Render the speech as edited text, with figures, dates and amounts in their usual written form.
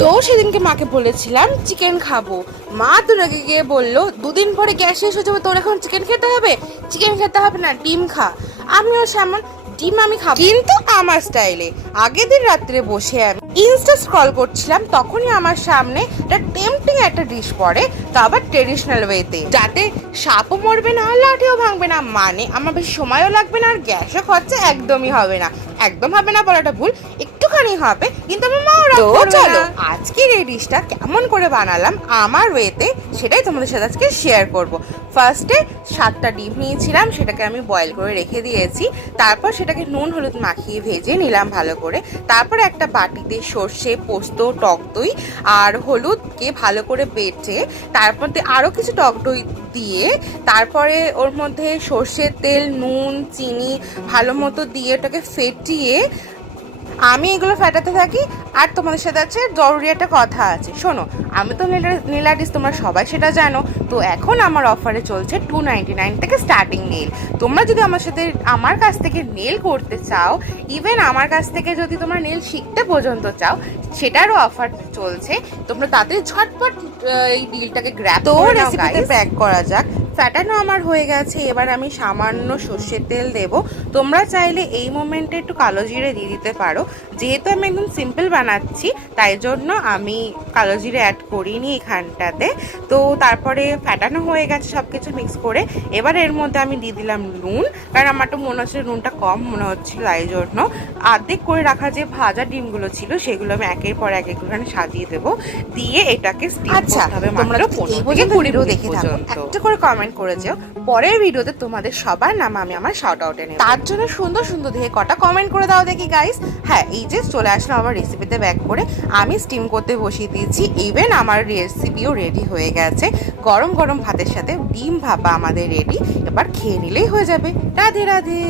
তো সেদিনকে মাকে বলেছিলাম চিকেন খাবো, মা তো রেগে গিয়ে বললো 2 দিন পরে গ্যাস শেষ হয়ে যাবে, তোর এখন চিকেন খেতে হবে। চিকেন খেতে হবে না, ডিম খা। আমিও সেমন, ডিম আমি খাবো কিন্তু আমার স্টাইলে। আগের দিন রাত্রে বসে আমি ইনস্টা স্ক্রল করছিলাম, তখনই আমার সামনে একটা টেম্পটিং একটা ডিশ পড়ে, তো আবার ট্রেডিশনাল ওয়েতে, যাতে সাপও মরবে না, লাঠিও ভাঙবে না, মানে আমার বেশি সময়ও লাগবে না, আর গ্যাসও খরচা একদমই হবে না। একদম হবে না বলাটা ভুল, একটুখানি হবে, কিন্তু আমার মাও রাগ করবে না। চলো আজকের এই ডিশটা কেমন করে বানালাম আমার ওয়েতে, সেটাই তোমাদের সাথে আজকে শেয়ার করব। ফার্স্টে 7টা ডিম নিয়েছিলাম, সেটাকে আমি বয়েল করে রেখে দিয়েছি। তারপর সেটাকে নুন হলুদ মাখিয়ে ভেজে নিলাম ভালো করে। তারপর একটা বাটিতে সর্ষে, পোস্ত, টক দই আর হলুদকে ভালো করে বেটে, তারপর আরও কিছু টক দই দিয়ে, তারপরে ওর মধ্যে সর্ষের তেল, নুন, চিনি ভালো মতো দিয়ে ওটাকে ফেটিয়ে আমি এগুলো ফেটাতে থাকি। আর তোমাদের সাথে আছে জরুরি একটা কথা আছে, শোনো। আমি তো নেল আর্টিস্ট, তোমরা সবাই সেটা জানো। তো এখন আমার অফারে চলছে 299 থেকে স্টার্টিং নেল। তোমরা যদি আমার কাছ থেকে নেল করতে চাও, ইভেন আমার কাছ থেকে যদি তোমরা নেল শিখতে পর্যন্ত চাও, সেটারও অফার চলছে। তোমরা তাতে ঝটপট এই ডিলটাকে গ্র্যাব করে নাও। রেসিপিতে ব্যাক করা যাক। ফ্যাটানো আমার হয়ে গেছে, এবার আমি সামান্য সর্ষের তেল দেব। তোমরা চাইলে এই মোমেন্টে একটু কালো জিরে দিয়ে দিতে পারো। যেহেতু আমি একদম সিম্পল বানাচ্ছি, তাই জন্য আমি কালো জিরে অ্যাড করিনি এখানটাতে। তো তারপরে ফ্যাটানো হয়ে গেছে সব কিছু মিক্স করে। এবার এর মধ্যে আমি দিয়ে দিলাম নুন, কারণ আমার তো মনে হচ্ছে নুনটা কম মনে হচ্ছিল, তাই জন্য অর্ধেক করে রাখা যে ভাজা ডিমগুলো ছিল সেগুলো আমি একের পর এক এখানে সাজিয়ে দেবো, দিয়ে এটাকে স্টিম করতে হবে মাত্র 15 থেকে 20 মিনিট দেখে থাকো। একটা করে কমেন্ট করে যেও, পরের ভিডিওতে তোমাদের সবার নাম আমি আমার শাউট আউটে নেব। তার জন্য সুন্দর সুন্দর দেখে কটা কমেন্ট করে দাও দেখি গাইস। হ্যাঁ, এই যে চলে আসলাম আমার রেসিপিতে ব্যাক করে। আমি স্টিম করতে বসিয়ে দিয়েছি, ইভেন আমার রেসিপিও রেডি হয়ে গেছে। গরম গরম ভাতের সাথে ডিম ভাপা আমাদের রেডি। এবার খেয়ে নিলেই হয়ে যাবে। রাধে রাধে।